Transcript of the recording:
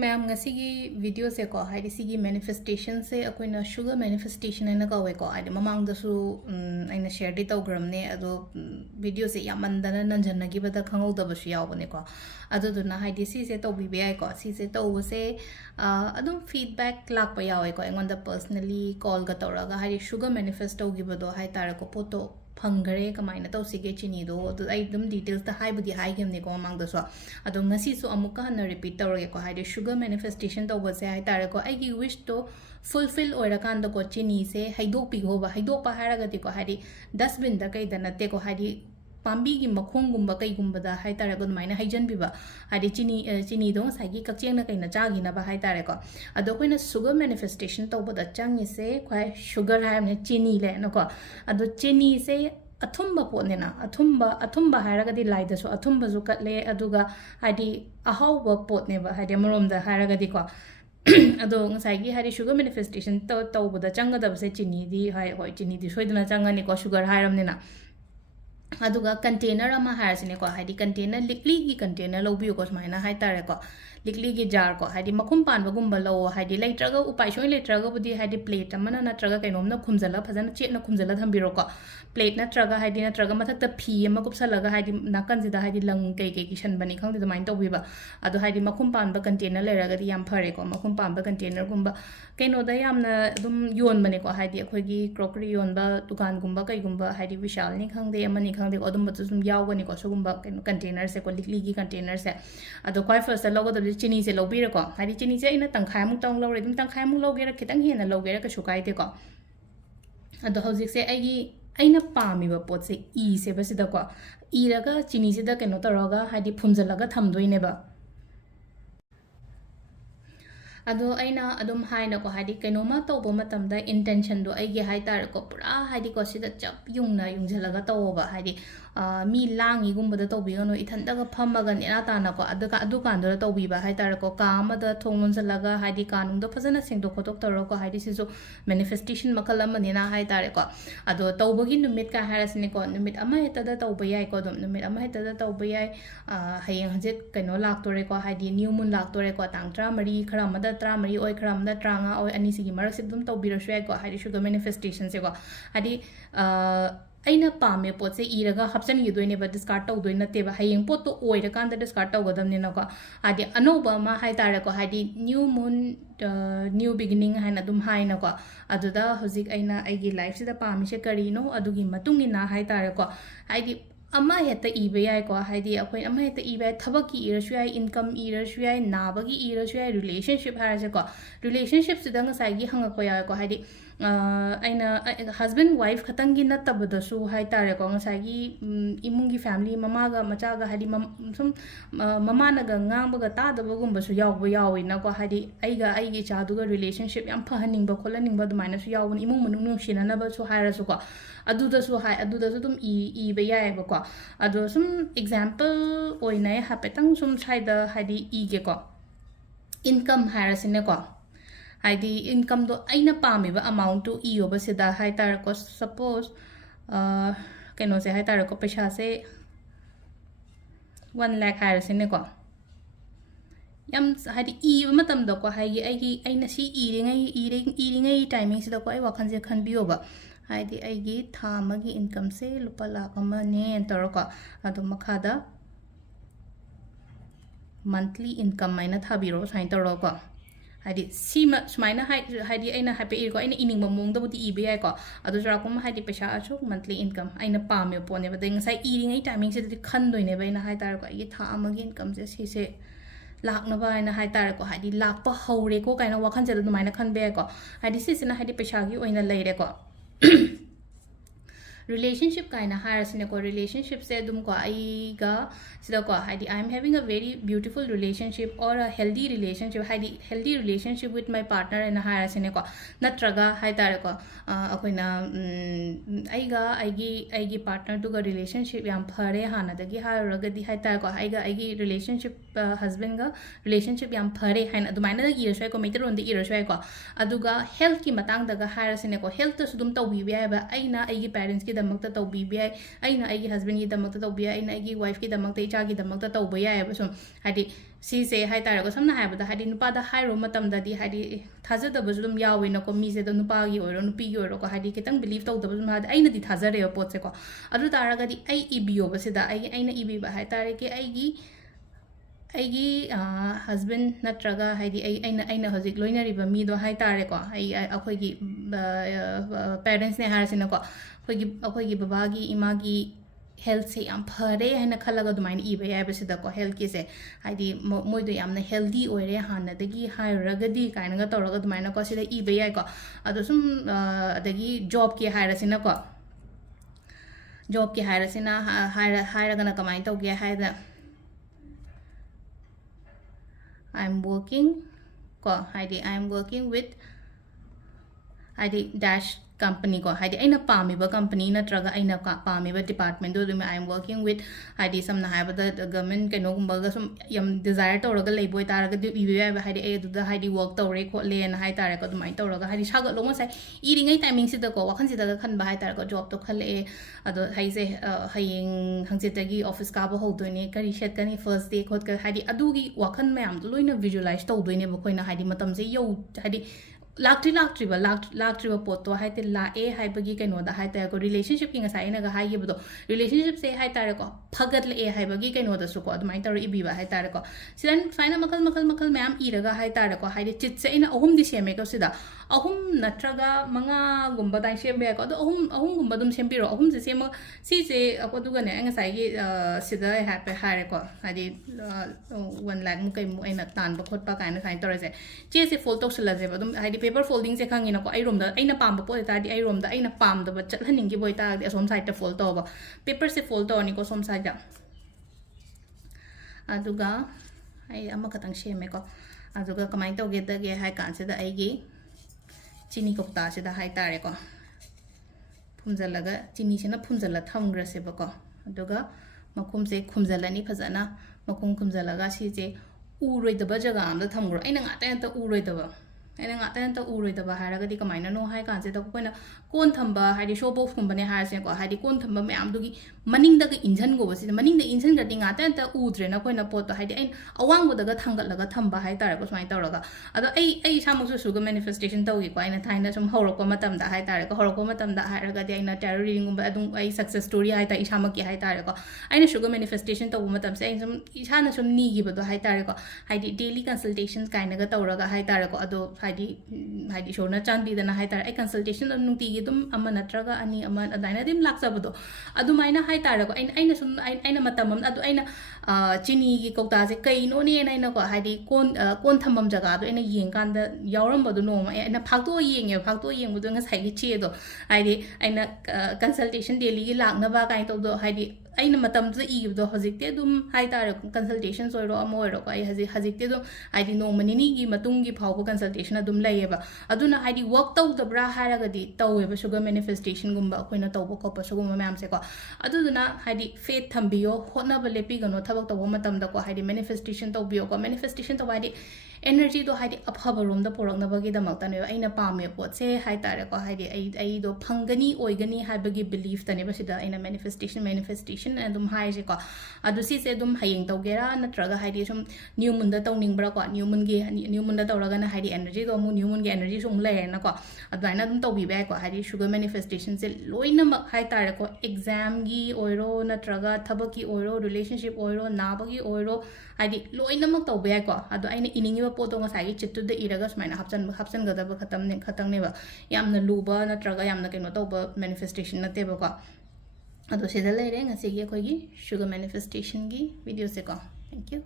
ma'am video से को high manifestation से अखोना शुगर मैनिफेस्टेशन है कौवेको हाई ममांगदसु अना शेयर दी तौग्रमने अदो वीडियो से यामंदना नंजनगिबदा खंगौदबसु यावनेको अदुदुना हाइदि सिसे तौबिबे याइको सिसे तौबसे अदुम फीडबैक लाकपा यावेको अइंगोंदा पर्सनली कॉल गा तौरगा हाइदि शुगर मैनिफेस्ट तौगिबदो हाइ तारको पोतो फंगरे कमायना तौसिगे चिनीदो अदु आई दम डिटेल्स ता हाइबुदी हाइगेमनेको ममांगदसु अदो ngasisu amuka hana repeat tawrege ko haide sugar manifestation tawbase hai tare ko aigi wish to fulfill oirakanda ko chini se haidok pi hoba haidok pa haragati ko haidi dustbin da kai da natte ko haidi pambi gi makhong gumba kai gumba da hai tare ko maina haijan biba haidi chini do sai gi kakcheng na kai na cha gi na ba hai tare ko ado koina sugar manifestation tawba da changi se khwai sugar ha ne chini le no ko ado chini se अथुंबा पोनेना अथुंबा हारगदी लाइदसु अथुंबाजु कटले अदुगा हाइदि अहाउबा पोतनेबा हाइदि मरोमदा हारगदी को अदो ngsaigi हाइदि sugar manifestation तौबदा चंगदबसे चिनीदी high होय चिनीदी सोइदना चंगनी को sugar हारमनेना अदुगा container अमा हारसिने को हाइदि container लिक्ली की container लोबियो को समाइना हाइ तारे को लिक्ली की जार को हाइदि मखुम पानबगुंबा लो हाइदि लेट्रगा उपाय सोइ लेट्रगा बुदी हाइदि प्लेट अमना नट्रगा कैनोमना खुमजला फजना चेटना खुमजला थंबिरो को प्लेट नट्रगा हाइदि नट्रगा मथक्ता फी अमा कुपसलगा हाइदि नाकनजिदा हाइदि लंग कै कै किशनबनी खंगदि दमाइन तौबिबा अदो हाइदि मखुम पानबा कंटेनर लेरगदि याम फरे को मखुम पानबा कंटेनर गुंबा कैनोदा यामना दुम योनबने को हाइदि अखोइगी क्रॉकरी योनबा दुकान गुंबा कैगुंबा हाइदि विशाल नि खंगदे अमनि खंगदे अदुम सुम यावगनी को सुगुंबा कैनो कंटेनर से को लिक्ली की कंटेनर से अदो क्वाइ फर्स्ट लोगदबि चिनी से लोबिरको हाइदि चिनी से इना तंखायमु तंग लौरे दुम तंखायमु लोगेरा खितंग हेना लोगेरा कछु काइते को अदो हौजिक से आइगी अइना पामिबा पोत से ई से बसिदको इरगा चिनी से द कैनो तरोगा हाइदि फुमजलगा थमदोइनेबा अदो अइना अदुम हाइना को हाइदि कैनोमा तौबो मतमदा इंटेंशन दो अइगे हाइ तारको पुरा हाइदि को सिदा चप युंगना युंगजलगा तौबा हाइदि मी लांगी गुंबदा तौबिगनो इथंदगा फमगा नेना ताना को अदका अदुकानदो तौबिबा high तारको Kamada थोंगनजलगा हाइदि कानुंदो फजना सेंदो खोतोक तौरको हाइदि Sissu manifestation मखल अमनेना high तारको अदो तौबगी नुमित का हारसने को नुमित अमा हेतदा तौबा याइ को दम नुमित अमा हेतदा तौबा याइ हयेंग हजे कैनो लाक्तोरे को हाइदि न्यू मून लाक्तोरे को तांग 13 खरा मदा 13 ओय खरा मदा 30 ओय अनि सिगी मरक से दुम तौबिरसु याइ को हाइदि शुगर मैनिफेस्टेशन से को हाइदि अइना पामे पोत से इरगा हप्सन युदोइनेबा डिस्कार्ड तौदोइ नतेबा हयेंग पोत तो ओइरकांदा डिस्कार्ड तौगदमनेना को हाइदि अनौबा मा हाइ तारको हाइदि न्यू मून न्यू बिगिनिंग हाइना दुम हाइना को अदुदा हजिक अइना आइगी लाइफ सिदा पामिसे करिनो अदुगी मतुंगिना हाइ तारको हाइदि अमा हेता इबे याइ को हाइदि अखोइ अमा हेता इबे थबकी इरसु याइ इनकम इरसु याइ नाबगी इरसु याइ रिलेशनशिप हारसे को रिलेशनशिप सिदा ngsaigi hangako yaइ को हाइदि अइना हस्बैंड वाइफ खतंगी नतबदसु हाइ तारेको ngsaigi इमुंगी फैमिली ममागा मचागा हाइदि सुम ममानगा ngangbगा तादबगुंबसु यावबो याविना को हाइदि आइगा आइगी चादुगा रिलेशनशिप याम फहनिंगबा खोलनिंगबा दुमाइनासु यावन इमुंग मनुंग नुंसिननबसु हाइरसु को अदुदसु हाइ अदुदसु तुम इबे याइबको अदो सुम एग्जांपल ओइनाय हापेतंग सुम साइदा हाइदि इगे को इनकम हाइरसिने को हाइदि इनकम दो अइना पामिबा अमाउंट टू इयोबा सिदा हाइ तारको सपोज कैनो से हाइ तारको पैसा से 1 लाख हाइरसिने को यम हाइदि इबा मतम दो को हाइगी आइगी अइना सी इरिङै टाइमिंग सिदा को ai वाखन से खनबियोबा हाइदि आइगी थामगी इनकम से लुपा लाख अमने तोरको अदो मखादा मंथली इनकम माइना थाबिरो साइन तोरको हाइदि सीमा सुमाइना हाइदि अइना हाइपे इरको अइना इनिंग ममोंगदबुदि इबे याइ को अदो जराकुम हाइदि पैसा अचो मंथली इनकम अइना पामे पोने बदे ngसाइ इरिङै टाइमिंग से खनदोइने बैना हाइ तारको आइगी थामगी इनकम से सीसे लाखनबा हाइना हाइ तारको हाइदि लाखपा हौरेको काइना वाखन से दुमाइना खनबे को हाइदि सिसिना हाइदि पैसागी ओइना लैरेको relationship kind of harassing ko relationship se dum ko aiga sida ko haidi I am having a very beautiful relationship or a healthy relationship haidi healthy relationship with my partner and harassing ko natraga hai tar ko akoina aiga aigi partner to ga relationship yam phare hana dagi haraga di hai tar ko aiga aigi relationship husband ga relationship yam phare haina dumaina da irasoi ko meter on the irasoi ko aduga health ki matang daga harassing ko health to sudum tawi ba aina aigi parents ki ꯗꯃꯛꯇ ꯇꯧꯕꯤꯕ ꯌꯥꯏ ꯑꯩꯅ ꯑꯩꯒꯤ ꯍꯁꯕꯦꯟꯒꯤ ꯗꯃꯛꯇ ꯇꯧꯕ ꯌꯥꯏ ꯑꯩꯅ ꯑꯩꯒꯤ ꯋꯥꯏꯐꯀꯤ ꯗꯃꯛꯇ ꯏꯆꯥꯒꯤ ꯗꯃꯛꯇ ꯇꯧꯕ ꯌꯥꯏꯕ ꯁꯨꯝ ꯍꯥꯏꯗꯤ ꯁꯤꯁꯦ ꯍꯥꯏꯇꯥꯔꯦꯀꯣ ꯁꯝꯅ ꯍꯥꯏꯔꯕꯗ ꯍꯥꯏꯗꯤ ꯅꯨꯄꯥꯗ ꯍꯥꯏꯔꯨ ꯃꯇꯝꯗꯗꯤ ꯍꯥꯏꯗꯤ ꯊꯥꯖꯗꯕꯁꯨ ꯑꯗꯨꯝ ꯌꯥꯎꯋꯦꯅꯀꯣ ꯃꯤꯁꯦ ꯑꯗꯨꯝ ꯅꯨꯄꯥꯒꯤ ꯑꯣꯏꯔꯣ ꯅꯨꯄꯤꯒꯤ ꯑꯣꯏꯔꯣꯀꯣ ꯍꯥꯏꯗꯤ ꯈꯤꯇꯪ ꯕꯤꯂꯤeve ꯇꯧꯗꯕꯁꯨ ꯍꯥꯏꯗꯤ ꯑꯩꯅꯗꯤ ꯊꯥꯖꯔꯦꯕ ꯄꯣꯠꯁꯦꯀꯣ ꯑꯗꯨ ꯇꯥꯔꯒꯗꯤ ꯑꯩ ꯏꯕꯤꯌꯣꯕ ꯁꯤꯗ ꯑꯩꯅ ꯏꯕꯤꯕ ꯍꯥꯏꯇꯥꯔꯦꯀꯤ ꯑꯩꯒꯤ ꯍꯁꯕꯦꯟ ꯅꯠꯇ꯭ꯔꯒ ꯍꯥꯏꯗꯤ ꯑꯩꯅ ꯍꯧꯖꯤꯛ ꯂꯣꯏꯅꯔꯤꯕ ꯃꯤꯗꯣ ꯍꯥꯏꯇꯥꯔꯦꯀꯣ ꯑꯩꯈꯣꯏꯒꯤ ꯄꯦꯔꯦꯟꯁꯅꯦ ꯍꯥꯏꯔꯁꯤꯅꯀꯣ ꯑꯩꯈꯣꯏꯒꯤ ꯕꯕꯥꯒꯤ ꯏꯃꯥꯒꯤ ꯍꯦꯜꯊꯁꯦ ꯌꯥꯝ ꯐꯔꯦ ꯍꯥꯏꯅ ꯈꯜꯂꯒ ꯑꯗꯨꯃꯥꯏꯅ ꯏꯕ ꯌꯥꯏꯕ ꯁꯤꯗꯀꯣ ꯍꯦꯜꯊꯀꯤꯁꯦ ꯍꯥꯏꯗꯤ ꯃꯣꯏꯗꯣ ꯌꯥꯝꯅ ꯍꯦꯜꯗꯤ ꯑꯣꯏꯔꯦ ꯍꯥꯟꯅꯗꯒꯤ ꯍꯥꯏꯔꯨꯔꯒꯗꯤ ꯀꯥꯏꯅꯒ ꯇꯧꯔꯒ ꯑꯗꯨꯃꯥꯏꯅꯀꯣ ꯁꯤꯗ ꯏꯕ ꯌꯥꯏꯀꯣ ꯑꯗꯣ ꯁꯨꯝ ꯑꯗꯒꯤ ꯖꯣꯕꯀꯤ ꯍꯥꯏꯔꯁꯤꯅꯀꯣ ꯖꯣꯕꯀꯤ ꯍꯥꯏꯔꯁꯤꯅ ꯍꯥꯏꯔꯒꯅ ꯀꯃꯥꯏꯅ ꯇꯧꯒꯦ ꯍꯥꯏꯗ I'm working ko haidi I'm working with haidi dash company ko haidi aina pamiba company natraga aina pamiba department do I'm working with haidi samna haibada government keno gumbaga sum yam desire tawraga leiboy taraga du ibe ba haidi eduda haidi work tawre khotle na hai tare ko dumai tawraga haidi saga longa sai iringai timing sida ko wakhan sida khan ba hai tare ko job to khale ado haise hayeng hangsitagi office ka ba hodoine kari shet kani first day khot ka haidi adugi wakhan mayam do loina visualize tawdoine ba koina haidi matam se yo haidi ꯂꯥꯛꯇ꯭ꯔꯤꯕ ꯄꯣꯠꯇꯣ ꯍꯥꯏꯗꯤ ꯂꯥꯛꯑꯦ ꯍꯥꯏꯕꯒꯤ ꯀꯩꯅꯣꯗ ꯍꯥꯏꯇꯥꯔꯦꯀꯣ ꯔꯤꯂꯦꯁꯟꯁꯤꯞꯀꯤ ꯉꯁꯥꯏ ꯑꯩꯅꯒ ꯍꯥꯏꯈꯤꯕꯗꯣ ꯔꯤꯂꯦꯁꯟꯁꯤꯞꯁꯦ ꯍꯥꯏꯇꯥꯔꯦꯀꯣ ꯐꯒꯠꯂꯛꯑꯦ ꯍꯥꯏꯕꯒꯤ ꯀꯩꯅꯣꯗꯁꯨꯀꯣ ꯑꯗꯨꯃꯥꯏꯅ ꯇꯧꯔ ꯏꯕꯤꯕ ꯍꯥꯏꯇꯥꯔꯦꯀꯣ ꯁꯤꯗ ꯁꯨꯃꯥꯏꯅ ꯃꯈꯜ ꯃꯌꯥꯝ ꯏꯔꯒ ꯍꯥꯏꯇꯥꯔꯦꯀꯣ ꯍꯥꯏꯗꯤ ꯆꯤꯠꯁꯦ ꯑꯩꯅ ꯑꯍꯨꯝꯗꯤ ꯁꯦꯝꯃꯦꯀꯣ ꯁꯤꯗ ꯑꯍꯨꯝ ꯅꯠꯇ꯭ꯔꯒ ꯃꯉꯥꯒꯨꯝꯕ ꯑꯗꯨꯃꯥꯏꯅ ꯁꯦꯝꯕ ꯌꯥꯏꯀꯣ ꯑꯗꯣ ꯑꯍꯨꯝꯒꯨꯝꯕ ꯑꯗꯨꯝ ꯁꯦꯝꯕꯤꯔꯣ ꯑꯍꯨꯝꯁꯦ ꯁꯦꯝꯃꯒ ꯁꯤꯁꯦ ꯑꯗꯨꯒꯅꯦ ꯑꯩ ꯉꯁꯥꯏꯒꯤ ꯁꯤꯗ ꯑꯩ ꯍꯥꯏꯐꯦꯠ ꯍꯥꯏꯔꯦꯀꯣ ꯍꯥꯏꯗꯤ 1 lakh ꯀꯩꯃꯨꯛ ꯑꯩꯅ ꯇꯥꯟꯕ ꯈꯣꯠꯄ ꯀꯥꯏꯅ ꯁꯨꯃꯥꯏꯅ ꯇꯧꯔꯁꯦ ꯆꯦꯁꯦ ꯐꯣꯜ ꯇꯧꯁꯤꯜꯂꯁꯦꯕ ꯑꯗꯨꯝ ꯍꯥꯏꯗꯤ ꯄꯦꯄꯔ ꯐꯣꯜꯗꯤꯡꯁꯦ ꯈꯪꯉꯤꯅꯀꯣ ꯑꯩꯔꯣꯝꯗ ꯑꯩꯅ ꯄꯥꯝꯕ ꯄꯣꯠ ꯑꯣꯏꯇꯥꯔꯗꯤ ꯑꯩꯔꯣꯝꯗ ꯑꯩꯅ ꯄꯥꯝꯗꯕ ꯆꯠꯍꯟꯅꯤꯡꯈꯤꯕ ꯑꯣꯏꯇꯥꯔꯗꯤ ꯑꯁꯣꯝ ꯁꯥꯏꯗꯇ ꯐꯣꯜ ꯇꯧꯕ ꯄꯦꯄꯔꯁꯦ ꯐꯣꯜ ꯇꯧꯔꯅꯤꯀꯣ ꯁꯣꯝ ꯁꯥꯏꯗꯇ ꯑꯗꯨꯒ ꯑꯩ ꯑꯃꯈꯛꯇꯪ ꯁꯦꯝꯃꯦꯀꯣ ꯑꯗꯨꯒ ꯀꯃꯥꯏꯅ ꯇꯧꯒꯦꯗꯒꯦ ꯍꯥꯏ ꯀꯥꯟꯁꯤꯗ ꯑꯩꯒꯤ ꯆꯤꯅꯤ ꯀꯧꯇꯥꯁꯤꯗ ꯍꯥꯏꯇꯥꯔꯦꯀꯣ ꯐꯨꯝꯖꯜꯂꯒ ꯆꯤꯅꯤꯁꯤꯅ ꯐꯨꯝꯖꯜꯂ ꯊꯝꯈ꯭ꯔꯁꯦꯕꯀꯣ ꯑꯗꯨꯒ ꯃꯈꯨꯝꯁꯦ ꯈꯨꯝꯖꯜꯂꯅꯤ ꯐꯖꯅ ꯃꯈꯨꯝ ꯈꯨꯝꯖꯜꯂꯒ ꯁꯤꯁꯦ ꯎꯔꯣꯏꯗꯕ ꯖꯒꯥ ꯑꯃꯗ ꯊꯝꯈ꯭ꯔꯣ ꯑꯩꯅ ꯉꯥꯛꯇ ꯎꯔꯣꯏꯗꯕ ꯍꯥꯏꯔꯒꯗꯤ ꯀꯃꯥꯏꯅꯅꯣ ꯍꯥꯏ ꯀꯥꯟꯁꯤꯗ ꯑꯩꯈꯣꯏꯅ ꯀꯣꯟ ꯊꯝꯕ ꯍꯥꯏꯗꯤ ꯁꯣ ꯕꯣꯛꯁꯀꯨꯝꯕꯅꯦ ꯍꯥꯏꯔꯁꯦꯀꯣ ꯍꯥꯏꯗꯤ ꯀꯣꯟ ꯊꯝꯕ ꯃꯌꯥꯝꯗꯨꯒꯤ ꯃꯅꯤꯡꯗꯒ ꯏꯟꯖꯟꯒꯣꯕꯁꯤꯗ ꯃꯅꯤꯡꯗ ꯏꯟꯖꯟꯈ꯭ꯔꯗꯤ ꯉꯥꯛꯇ ꯎꯗ꯭ꯔꯦꯅ ꯑꯩꯈꯣꯏꯅ ꯄꯣꯠꯇꯣ ꯍꯥꯏꯗꯤ ꯑꯩꯅ ꯑꯋꯥꯡꯕꯗꯒ ꯊꯥꯡꯒꯠꯂꯒ ꯊꯝꯕ ꯍꯥꯏꯇꯥꯔꯦꯀꯣ ꯁꯨꯃꯥꯏꯅ ꯇꯧꯔꯒ ꯑꯗꯣ ꯑꯩ ꯏꯁꯥꯃꯛꯁꯨ ꯁꯨꯒ ꯃꯦꯅꯤꯐꯦꯁꯇꯦꯁꯟ ꯇꯧꯒꯤꯀꯣ ꯑꯩꯅ ꯊꯥꯏꯅ ꯁꯨꯝ ꯍꯧꯔꯛꯄ ꯃꯇꯝꯗ ꯍꯥꯏꯇꯥꯔꯦꯀꯣ ꯍꯧꯔꯛꯄ ꯃꯇꯝꯗ ꯍꯥꯏꯔꯒꯗꯤ ꯑꯩꯅ ꯇꯦꯔꯣ ꯔꯤꯗꯤꯡꯒꯨꯝꯕ ꯑꯗꯨꯝ ꯑꯩ ꯁꯛꯁꯦꯁ ꯁ꯭ꯇꯣꯔꯤ ꯍꯥꯏꯇꯥꯔꯦ ꯏꯁꯥꯃꯛꯀꯤ ꯍꯥꯏꯇꯥꯔꯦꯀꯣ ꯑꯩꯅ ꯁꯨꯒ ꯃꯦꯅꯤꯐꯦꯁꯇꯦꯁꯟ ꯇꯧꯕ ꯃꯇꯝꯁꯦ ꯑꯩꯅ ꯁꯨꯝ ꯏꯁꯥꯅ ꯁꯨꯝ ꯅꯤꯈꯤꯕꯗꯣ ꯍꯥꯏꯇꯥꯔꯦꯀꯣ ꯍꯥꯏꯗꯤ ꯗꯦꯂꯤ ꯀꯟꯁꯜꯇꯦꯁꯟ ꯀꯥꯏꯅꯒ ꯇꯧꯔꯒ ꯍꯥꯏꯇꯥꯔꯦꯀꯣ ꯑꯗꯣ ꯍꯥꯏꯗꯤ ꯏꯁꯣꯔꯅ ꯆꯥꯟꯕꯤꯗꯅ ꯍꯥꯏꯇꯥꯔꯦ ꯑꯩ ꯀꯟꯁꯜꯇꯦꯁꯟ ꯑꯗꯨꯝ ꯅꯨꯡꯇꯤꯒꯤ ꯑꯗꯨꯝ ꯑꯃ ꯅꯠꯇ꯭ꯔꯒ ꯑꯅꯤ ꯑꯃ ꯑꯗꯨꯃꯥꯏꯅ ꯑꯗꯨꯝ ꯂꯥꯛꯆꯕꯗꯣ ꯑꯗꯨꯃꯥꯏꯅ ꯍꯥꯏꯇꯥꯔꯦꯀꯣ ꯑꯩꯅ ꯁꯨꯝ ꯑꯩꯅ ꯃꯇꯝ ꯑꯃ ꯑꯗꯨ ꯑꯩꯅ ꯆꯤꯅꯤꯒꯤ ꯀꯧꯇꯥꯁꯦ ꯀꯩꯅꯣꯅꯦꯅ ꯑꯩꯅꯀꯣ ꯍꯥꯏꯗꯤ ꯀꯣꯟ ꯊꯝꯐꯝ ꯖꯒꯥꯗꯣ ꯑꯩꯅ ꯌꯦꯡꯀꯥꯟꯗ ꯌꯥꯎꯔꯝꯕꯗꯣ ꯅꯣꯡꯃ ꯑꯩꯅ ꯐꯥꯛꯇꯣꯛꯑ ꯌꯦꯡꯕꯗꯣ ꯉꯁꯥꯏꯒꯤ ꯆꯦꯗꯣ ꯍꯥꯏꯗꯤ ꯑꯩꯅ ꯀꯟꯁꯜꯇꯦꯁꯟ ꯗꯦꯂꯤꯒꯤ ꯂꯥꯛꯅꯕ ꯀꯥꯏꯅ ꯇꯧꯕꯗꯣ ꯍꯥꯏꯗꯤ ꯑꯩꯅ ꯃꯇꯝꯗꯨꯗ ꯏꯈꯤꯕꯗꯣ ꯍꯧꯖꯤꯛꯇꯤ ꯑꯗꯨꯝ ꯍꯥꯏꯇꯥꯔꯦ ꯀꯟꯁꯜꯇꯦꯁꯟꯁ ꯑꯣꯏꯔꯣ ꯑꯃ ꯑꯣꯏꯔꯣꯀꯣ ꯑꯩ ꯍꯧꯖꯤꯛꯇꯤ ꯑꯗꯨꯝ ꯍꯥꯏꯗꯤ ꯅꯣꯡꯃ ꯅꯤꯅꯤꯒꯤ ꯃꯇꯨꯡꯒꯤ ꯐꯥꯎꯕ ꯀꯟꯁꯜꯇꯦꯁꯟ ꯑꯗꯨꯝ ꯂꯩꯌꯦꯕ ꯑꯗꯨꯅ ꯍꯥꯏꯗꯤ ꯋꯔꯛ ꯇꯧꯗꯕ꯭ꯔꯥ ꯍꯥꯏꯔꯒꯗꯤ ꯇꯧꯋꯦꯕ ꯁꯨꯒꯔ ꯃꯦꯅꯤꯐꯦꯁꯇꯦꯁꯟꯒꯨꯝꯕ ꯑꯩꯈꯣꯏꯅ ꯇꯧꯕ ꯈꯣꯠꯄ ꯁꯤꯒꯨꯝꯕ ꯃꯌꯥꯝꯁꯦꯀꯣ ꯑꯗꯨꯗꯨꯅ ꯍꯥꯏꯗꯤ ꯐꯦꯠ ꯊꯝꯕꯤꯌꯣ ꯍꯣꯠꯅꯕ ꯂꯦꯞꯄꯤꯒꯅꯣ ꯊꯕꯛ ꯇꯧꯕ ꯃꯇꯝꯗꯀꯣ ꯍꯥꯏꯗꯤ ꯃꯦꯅꯤꯐꯦꯁꯇꯦꯁꯟ ꯇꯧꯕꯤꯌꯣꯀꯣ ꯃꯦꯅꯤꯐꯦꯁꯇꯦꯁꯟ ꯇꯧꯕ ꯍꯥꯏꯗꯤ एनर्जी हाई अफबरोम पुरक्नबगीदमक्तने अꯩꯅ पामे पोटसे हाइतारेको हाइदि अइदो फंगनी ओइगनी हाइबगी बिलीफ तनेबा सिदा अइना मैनिफेस्टेशन अदुम हाइजेको अदु सिसे अदुम हयेंग तौगेरा नत्रगा हाइदि सुम न्यू मून दा तौनिंगब्रा को न्यू मून दा तौरगना हाइदि एनर्जी दो न्यू मून गे एनर्जी सुम लेरेनाको अदुइना अदुम तौबिबायको हाइदि शुगर मैनिफेस्टेशन से लोइनमक हाइतारेको एग्जाम गी ओइरो नत्रगा थबकी ओइरो रिलेशनशिप ओइरो नाबगी ओइरो हाइदि लोइनमक तौबियाको अदु अइना इनिंगिबा पोतो ngसाई चित्तुदे इरगा सुमाइना हापचन गदब खतंगनेबा यामना लुबा नत्रगा यामना केनो तौबा मैनिफेस्टेशन नतेबको अदो सिदा लेरे ngasiगी अखोगी शुगर मैनिफेस्टेशन की वीडियो से को थैंक यू